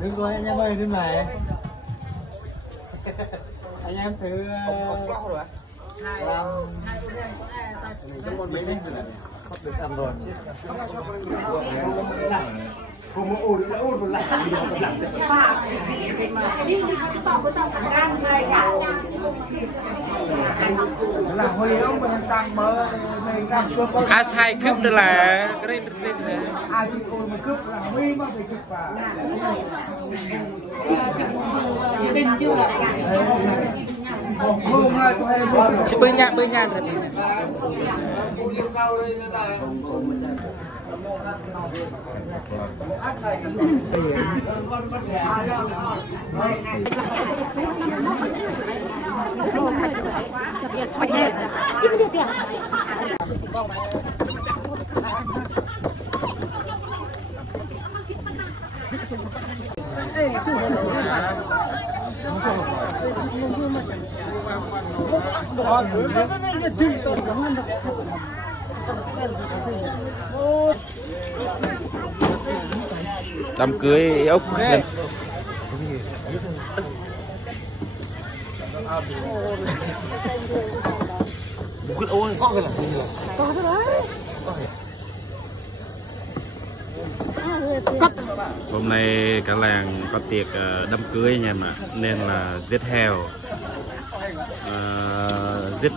Đừng rồi anh em ơi, đừng này. Anh em thử được làm rồi. Không có ôn một lại sai cướp đó là cái ai chỉ ôn mà cướp là huy mà phải cướp vào chỉ bơi nhạt thật đám cưới ốc lên hôm nay cả làng có tiệc đám cưới nha mà nên là giết heo, giết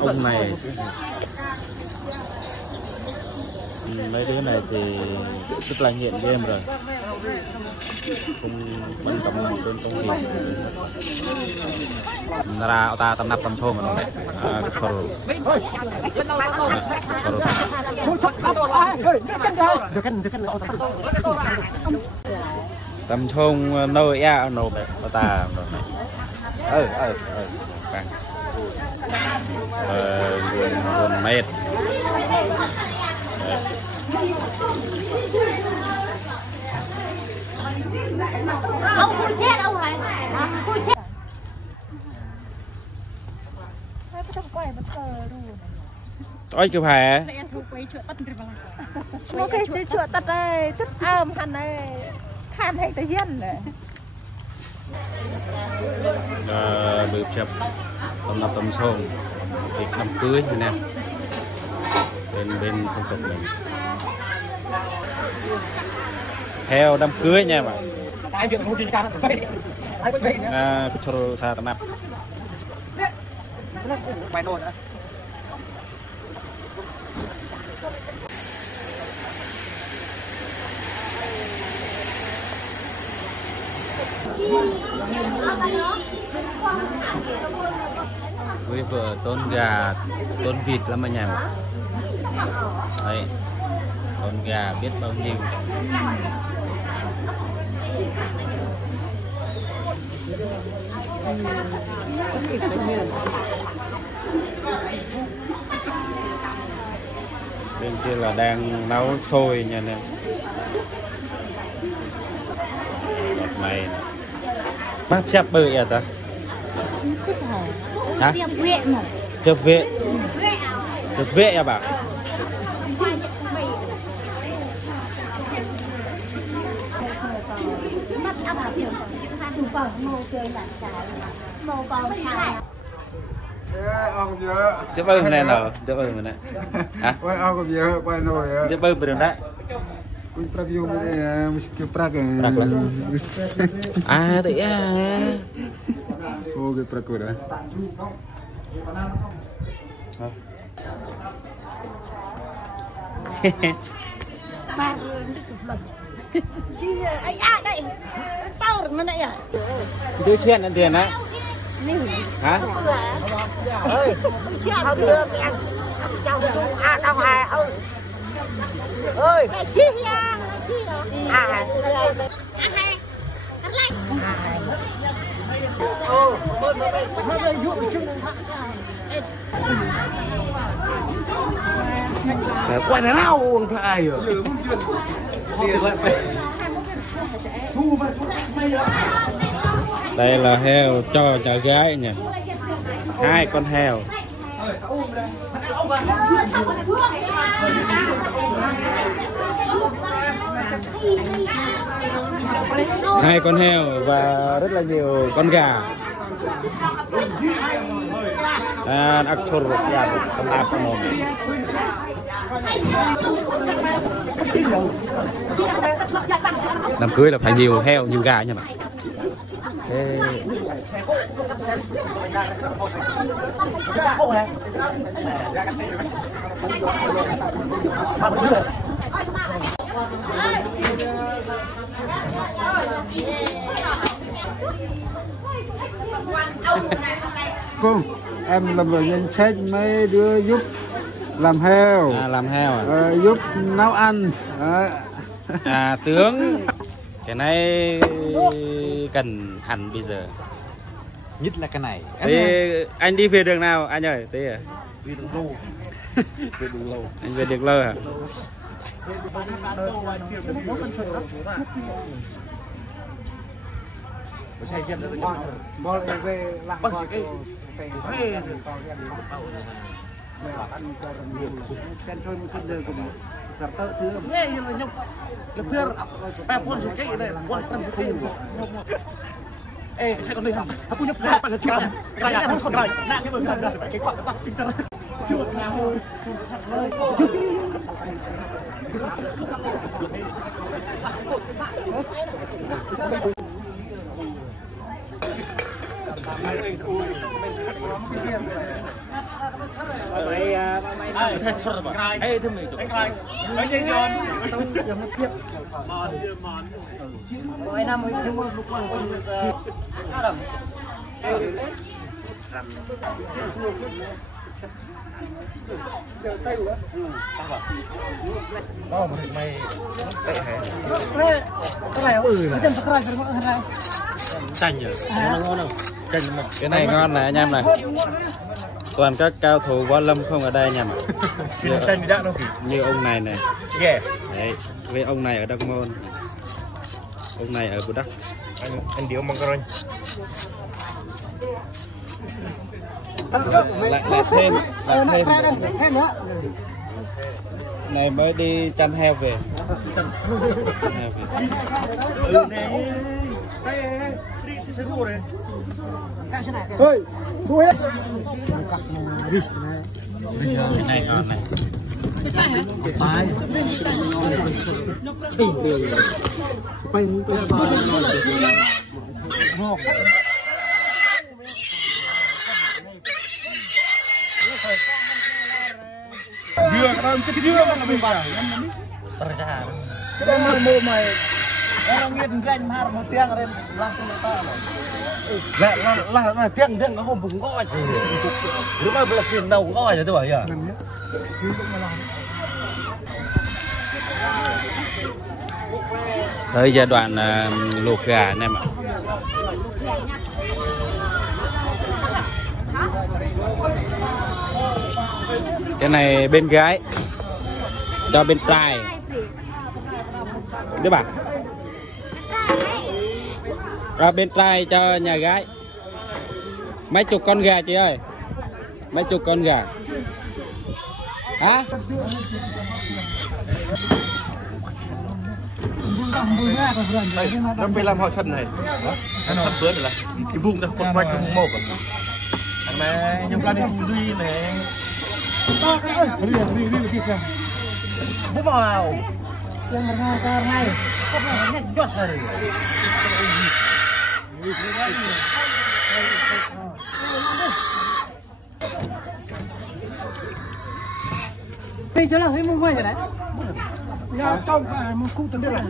ông này. Mấy đứa này thì rất là nghiện game rồi, không quan trọng đến công việc. Ra ta tầm nắp tầm xô mà nó đấy. Tầm xông nơi ya nộp đấy, ta buồn mệt. Ông khui chết ông hả? Khui chết. Ôi kêu hả? Một cái chữa tật đây, tức ôm hẳn này, khan hay tới dân này. Được chập tầm nắp tầm xôn tiệc đám cưới như nè bên phong tục mình theo đám cưới nha mà cho xa tầm nắp với vợ tốn gà tốn vịt lắm anh em. Đấy, con gà biết bao nhiêu. Bên kia là đang nấu sôi nha nè. Đợt này bác chấp bơi à ta? Hả? Chấp vệ. Chấp vệ à bà? Tiếp ơn này nào, tiếp ơn này. Hả? Tiếp ơn bên đó. À đấy à. Ô cái prak rồi. Đây, tao được này à? Đưa chuyện ăn tiền á? Hả? Ơi, chuyện không đưa mẹ. Chào chú đâu à ơi. Ơi, chi nha, chi à? Quay nó nào uống phải rồi. Đây là heo cho nhà gái nha. 2 con heo. 2 con heo và rất là nhiều con gà. Aktor gà tầm áp mồm. Đám cưới là phải nhiều heo, nhiều gà nha bạn. Cô, em là một danh sách mấy đứa giúp làm heo. Làm heo à? Giúp nấu ăn. Tướng cái này cần hẳn bây giờ. Nhất là cái này. Thế anh đi về đường nào anh ơi? Thế à? Về đường lâu. Về đường lâu. Anh về đường lâu hả? Saya kon lihat. Aku nyebut pada curang. Raya kon kon raya. Nak ke benar dah pakai kuat tak pintar. Cái này ngon này anh em này. Toàn các cao thủ võ lâm không ở đây nhầm. Như ông này này. Đấy, với ông này ở Đắk Môn. Ông này ở Budak. Anh điếu mong coi. Lại thêm nữa. Này mới đi chăn heo về. Ơi, thu hết. Cái này ngon này. Dưa kan dưa mana memang. Terjadi. Kita mau mai. Orang nghiền ganh har một tiếng rồi langsung ta. Là tiếng nó không bùng gọi gì. Lúc mà bật truyền đầu gọi rồi tôi bảo nhỉ. Tới giai đoạn luộc gà anh em ạ. Cái này bên gái cho bên trai các bạn. Ra bên trai cho nhà gái. Mấy chục con gà chị ơi. Mấy chục con gà. Hả? Nó phải làm họ sân này. Nó sắp bữa là cái vùng đó con quanh cái vùng một. Này, nhung ra đi duy này. Bố vào. Yang bernaga này. Kok banyak jot dari. Đi cho nó thấy mua quay rồi đấy. Ya tao mà cũng tận đây là.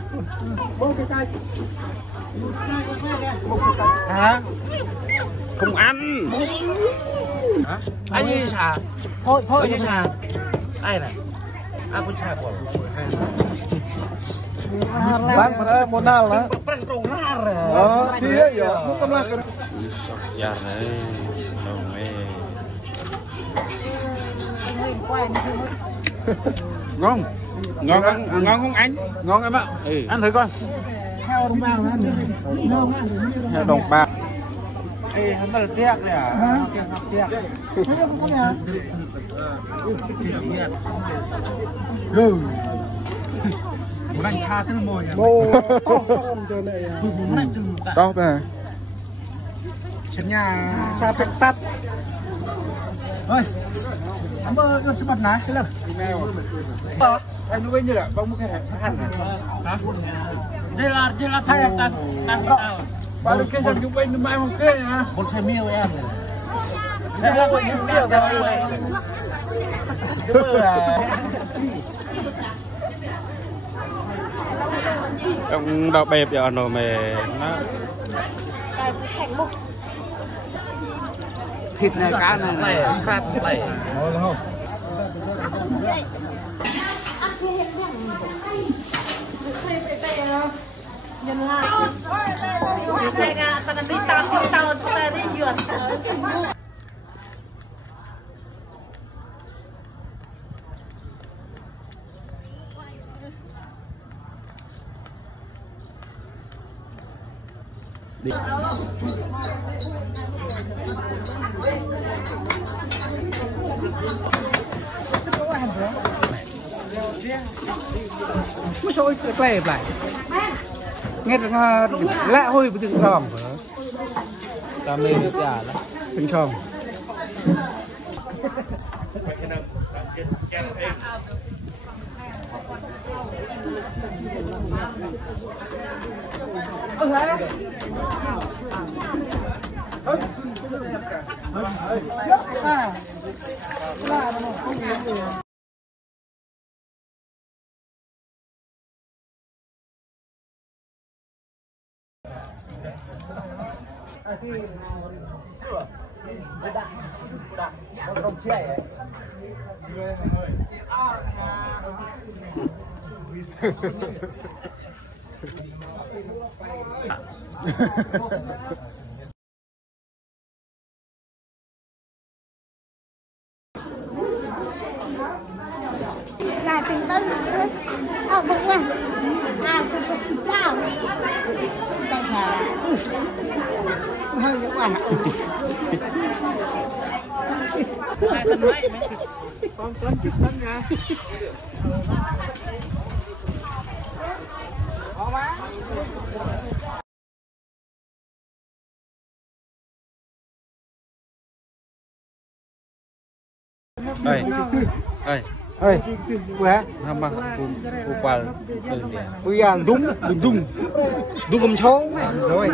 Bố cái tay. Hả? Không ăn. Hả? Anh đi xà. Thôi đi xà. Ai này? Aku xà của. Bán pada modal lah. Oh, dia ya. Bukan lah. Ya đấy. Không ấy. Ngon. Ngon không? Ngon không anh? Ngon em ạ. Ừ. Ăn thử coi. Heo đồng bào ăn. Heo đồng bào. Ê, hắn là tiếc này à? Tiếc. Gừ. bánh cha thứ mồi to về chân nhà xa bẹt tắt ơi anh bơ ơn bật nái cái lần anh nuôi như là bông cái hẳn hả đây là thay tan ba đứa kia chúng bên chúng mai một kia hả một xe miêu em đây là một miêu ông đào bẹp giờ nó mề nó thịt này cá này khát này không này là tao đi tao đi dừa đi mới xôi lẹp lại nghe được lạ hôi với từng tròn ta mê được giả đó từng tròn là tình tư ở bụng này nào cũng có xịt nào đây là hơi những quả hai tấn mấy con chụp tấn nha có má ơi ơi ơi quê hamba upal dia ui ăn đúng cầm số rồi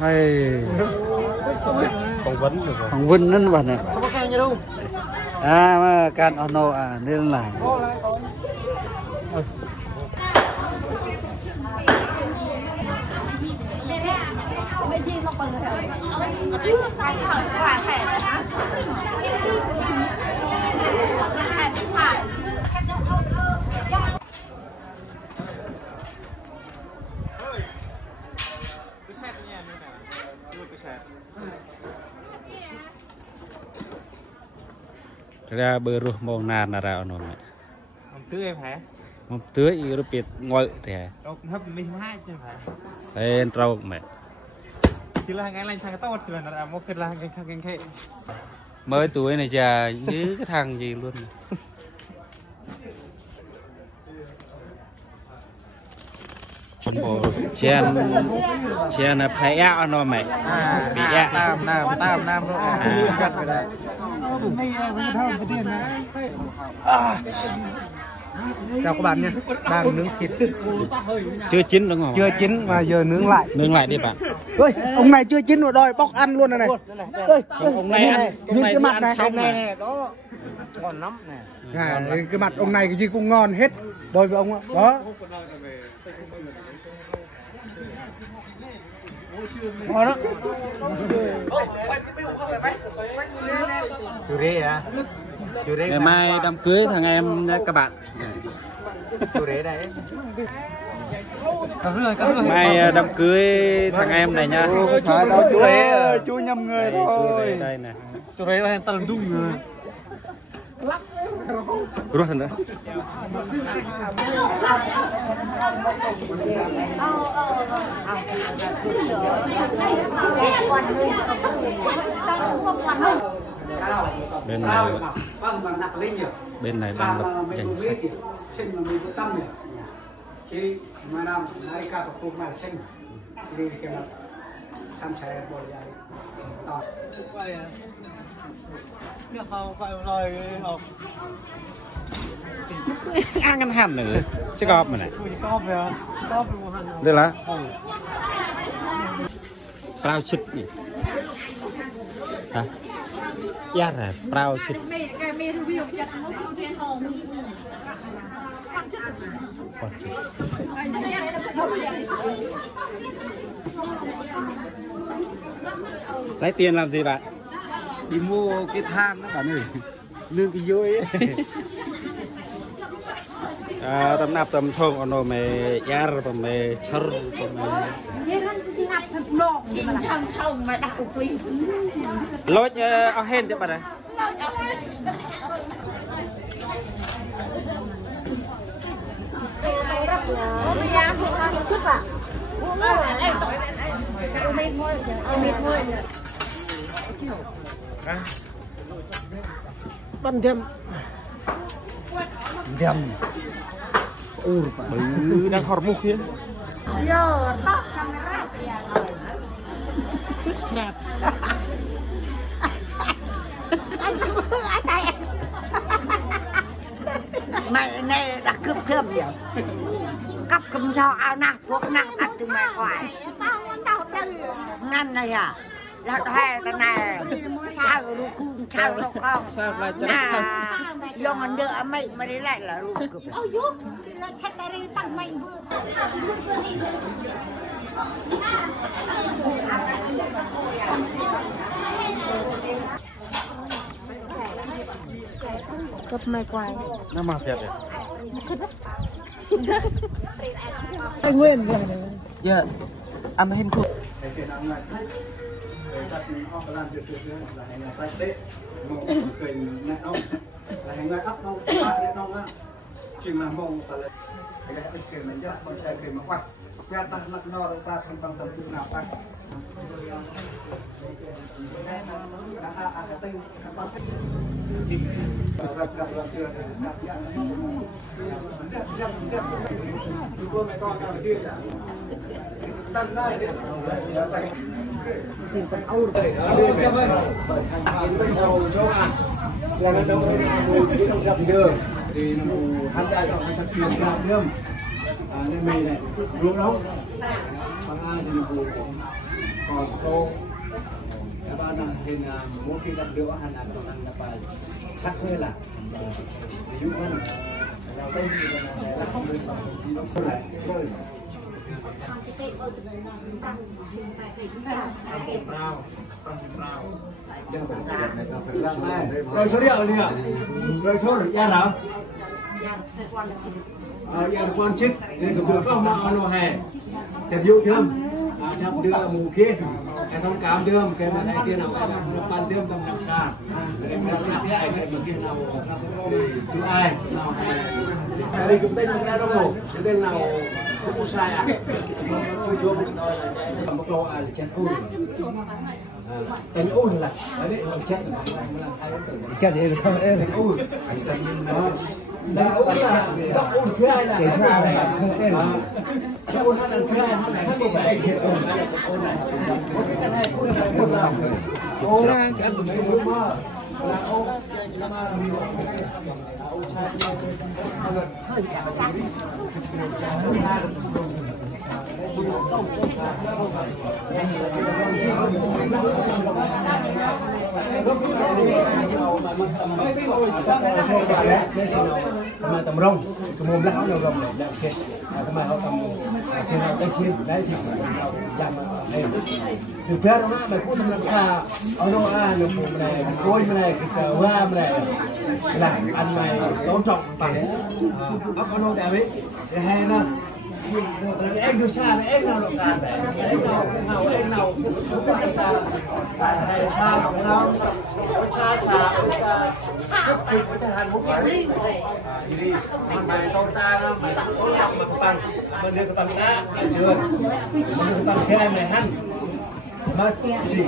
hay phỏng vấn nên bạn này mà can ono nên là ra bơ ruột màu nàn là ra nó này tưới em hả một tưới rồi biệt ngồi thì hấp mình hai chứ phải tên trâu mẹ chỉ là ngày lành thằng tao một lần là một cái là cái khệ mới tuổi này già như cái thằng gì luôn bộ chen là phải áo nó mày bị áo tam luôn chào các bạn nha, đang nướng thịt chưa chín đúng không? Chưa chín mà giờ nướng lại đi bạn. ơi ông này chưa chín rồi đòi bóc ăn luôn này ơi ông này nhìn cái mặt này đó ngon lắm này cái mặt ông này cái gì cũng ngon hết đôi với ông đó ngon đó chủ đề à ngày mai đám cưới thằng em nha các bạn. chủ đề này mai đám cưới thằng em này nha. phải đâu chú đề chú nhầm người thôi đây này chú đề là tao làm đúng người rồi thằng nữa bên này đang lập danh sách sinh mà mình có tâm này chứ mà làm lại cả một cuộc mà sinh đi cái là san sẻ bỏ ra đó nước không phải rồi học ăn ăn hẳn nữa chứ có mà này có về một hàng được lá bao chích nhỉ hả giá này bao chích lấy tiền làm gì bạn? đi mua cái than đó bạn ơi, lương cái dối ấy. Tầm nạp tầm thong ở nơi mày yar tầm mày char tầm mày lối ở hen chứ bạn này Ban đêm đang hot mục kia Snap. Anh cứ ai tay mày này đã cướp cướp nhiều cắp cầm cho ao nát thuốc nát ăn từ mẹ khỏi ngăn này à là hai cái này sao rồi cung sao rồi không à do mình đỡ mày mà đi lại là luôn cướp là chắc ta đi tăng mày cướp mày quay nó mà thiệt rồi Tây Nguyên dạ ăn hết cuộc chừng làm mông ta lại cái cái kềm này nhá con trai kềm mà quạt quạt ta lắc no ta không bằng tầm tự nào quạt là nó đâu cái trong dặm đường thì nó tham gia vào cái chuyện làm đường nên mình này luôn đó bằng ai thì nó còn tô các bạn là thì là muốn khi gặp được hàng nào còn ăn là phải chắc hơn là ví dụ như là tên là không được thì nó không lại thôi rồi số liệu đi ạ rồi số được ra nào ra quan chức nên dùng được không nào nó hè tiếp dụ thơm trong đưa mù kia cái thông cảm đơm cái mà cái kia nào cái nó pan đơm trong nhập cả cái ai cái kia nào thứ ai nào đây cũng tên là đâu ngủ tên nào cũng sai à chú chú nói là một lô à trên u tên u là đấy chết chết gì không em u đó là tóc u thứ hai là cái sao này không em tóc u hai là thứ hai là không một cái chuyện u này cái này u là u là cái gì u mà là u mà u mà tầm rong tụi mồm lão đầu rong này đang kẹt mà họ tầm khi nào tay xiên đấy thì làm em từ phía đó mà cũng tầm làm xa ở đâu à lục này cối này cái hoa này là ăn này tôn trọng bằng ốc ở đâu đẹp ấy hay nó em đưa xa này em nào làm này em nào cũng có người ta hay xa mà cái nào xa cái Hàn Quốc đi đi mà con ta nó mà tôn trọng bằng bằng mình được bằng đá trường mình được bằng cái này hăn mà chỉ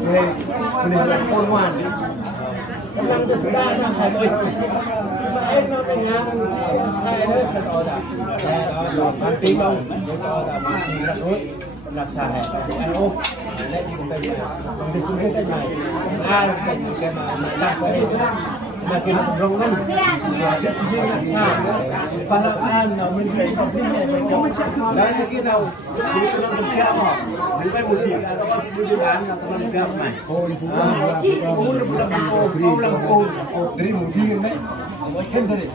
Người là con ngoanกำลังจะได้มาใครเลยมาเอ็กมาเป็นงานใช่เลยเป็นออดามันตีลงเป็นออดามันชีรักรู้รักษาแห่ไอ้โอ้และชีวิตเป็นมันเป็นคุณให้ได้ไหมเป็นแกมาตั้งไว้มาเป็นโรงเงินมาเยอะที่รักษาปาราอันเรามันเป็นของที่เนี่ยมันจะแล้วเมื่อกี้เราดูเราเป็นแค่หอกหรือไม่บุตรเราต้องบุตรร้านเราต้องแก้ใหม่โอ้ยโอ้ลำโพงdari mungkin nih kan dari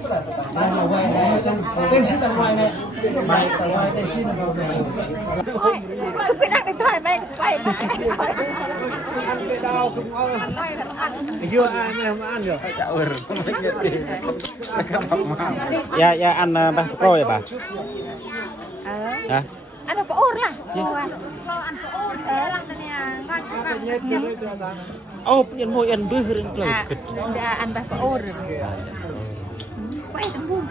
nah wai kan tensi tak wai nih baik tak wai tensi nak kau nih cái đặt điện thoại mày quay mày ăn cái đau cũng ngon chưa ai mới không ăn được chả ơi không biết nhận đi các bạn mà dạ ăn ba coi bà hả ăn có ổn à ăn có ổn làm cái này ngon ô nhân môi ăn bữa hơn rồi ăn ba có ổn quay tấm buông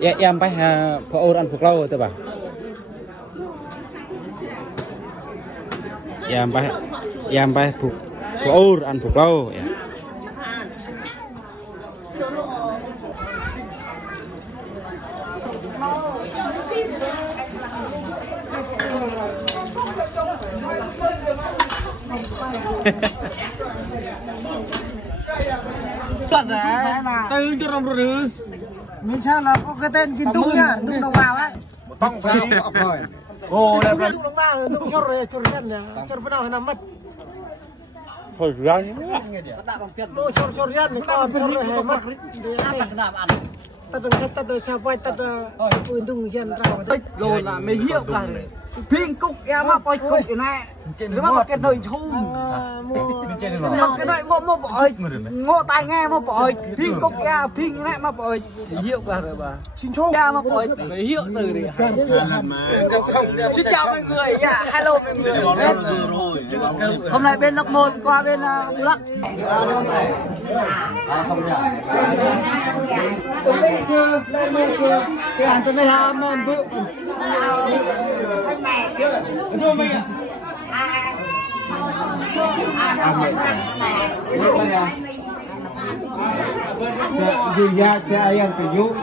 dạ em phải có ổn ăn phục lâu rồi bà em phải phục có ổn ăn phục lâu từ cho rồng rồi mình sao là có cái tên Kim Tung nha, Tung đồng bào ấy. Bông vào rồi. Ồ, đẹp rồi. Tung đồng bào, Tung chốt rồi, chốt chân nha, chốt bắt đầu thì nằm mất. thôi ra Ôi, chốt chân thì con chốt rồi hay mất. Ta từng sao quay ta ui Tung chân ra. rồi là mấy hiệu là phiên cục em mà coi cục này cái mà cái đời thun cái này ngộ bội ngộ tai nghe mà bội phiên cục em phiên này mà bội hiệu là rồi bà xin chúc em mà bội mấy hiệu từ đi xin chào mọi người nha hello mọi người hôm nay bên Lộc Môn qua bên Lắc cái anh tôi làm em bự Thưa mình ạ. Vì ra cho ai ăn từ giúp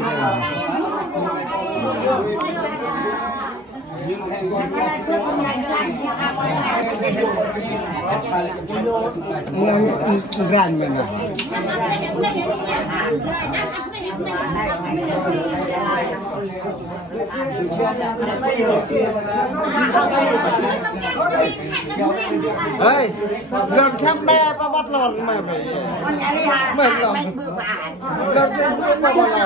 gan mình à ơi gần khám be có bắt lòn mà phải mệt rồi gần khám be có bắt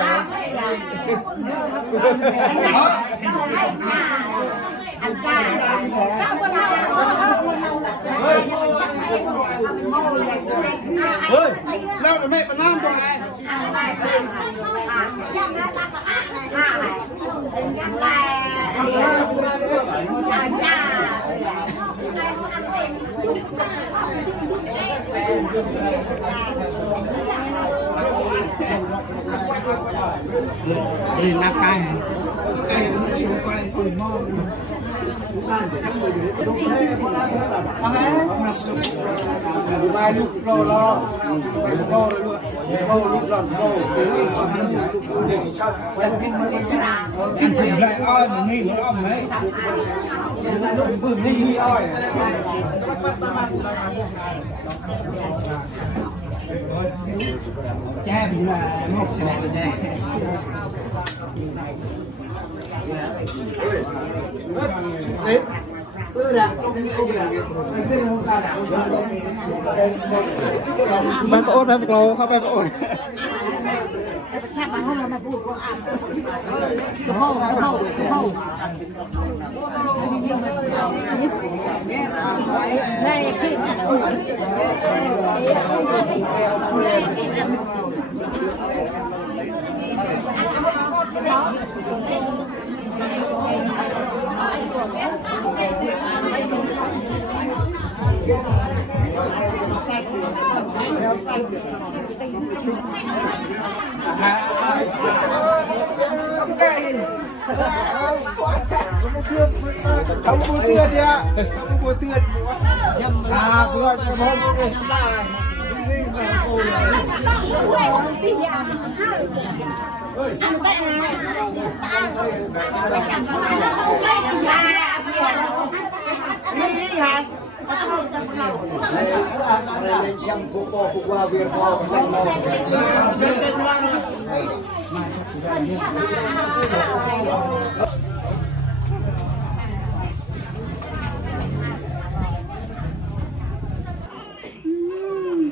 ơi đâu là mẹ bạn làm rồi này đi nắp cay mai lúc rồi lo lúc rồi kinh lại oi mà nghi của ông ấy lúc vừa nghi oi cha mình là một xe này rồi nha bạn có ôn hay một lô không bạn có ôn Chắc mà hôm nay mà bụi có ăn hầu đây khi Kamu butuh dia. Kamu butuh. Ah, buat mohon ni.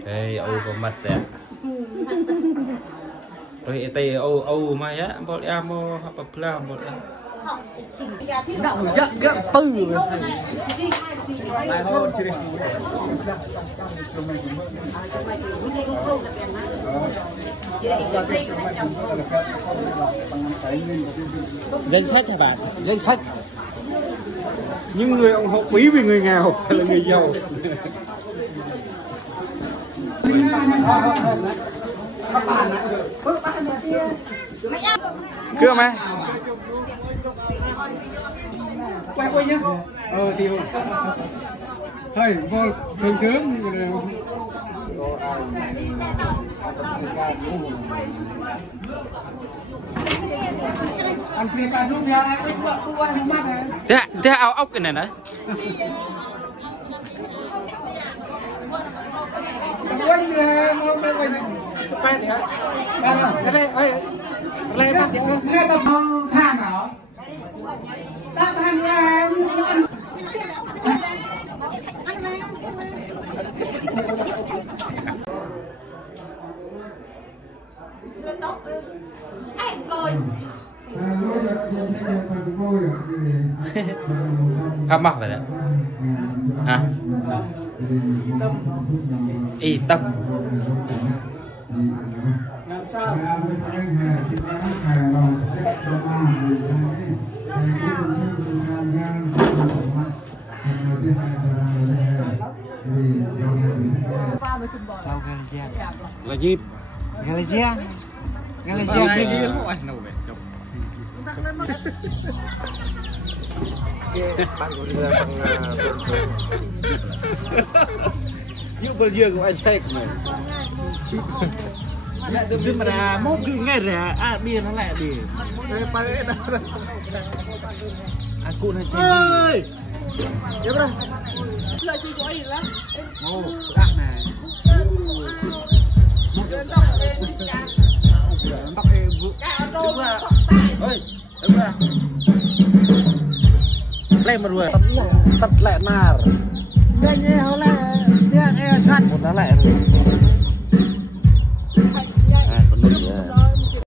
Đây Âu có mặt đẹp. Rồi tây Âu mà á, bọn em mua học bậc làm một em. Đạo giận gượng tư. Danh sách hả bạn? Danh sách. Những người ủng hộ quý vì người nghèo hay là người giàu. Cưa mày. Quay nhá. Thì thôi vô thường anh kia ta lúc theo ai quay qua nó mắt này. Thế áo ốc cái này đấy. Quay quay này. Quay thì hả? Cái đây ơi. Lên bắt đi. Nghe tập than hả? Tắt than em. Anh coi. Hấp mọc vậy đấy. Hả? Y tâm. Làm sao? Là gì? Malaysia. Như bao nhiêu của anh thấy của mình. Nhưng mà mốt cứ nghe rẻ bia nó lại đi. Cụ này chơi ơi. Tiếp đây. Lợi chi có gì lắm. Ồ, đạn này. Tóc em vụ. Đứng ra. Ơi, đứng ra. Lên một người. Tật lẹ nà. Nghe hầu là. Nghe sát. Một nó lẹ rồi.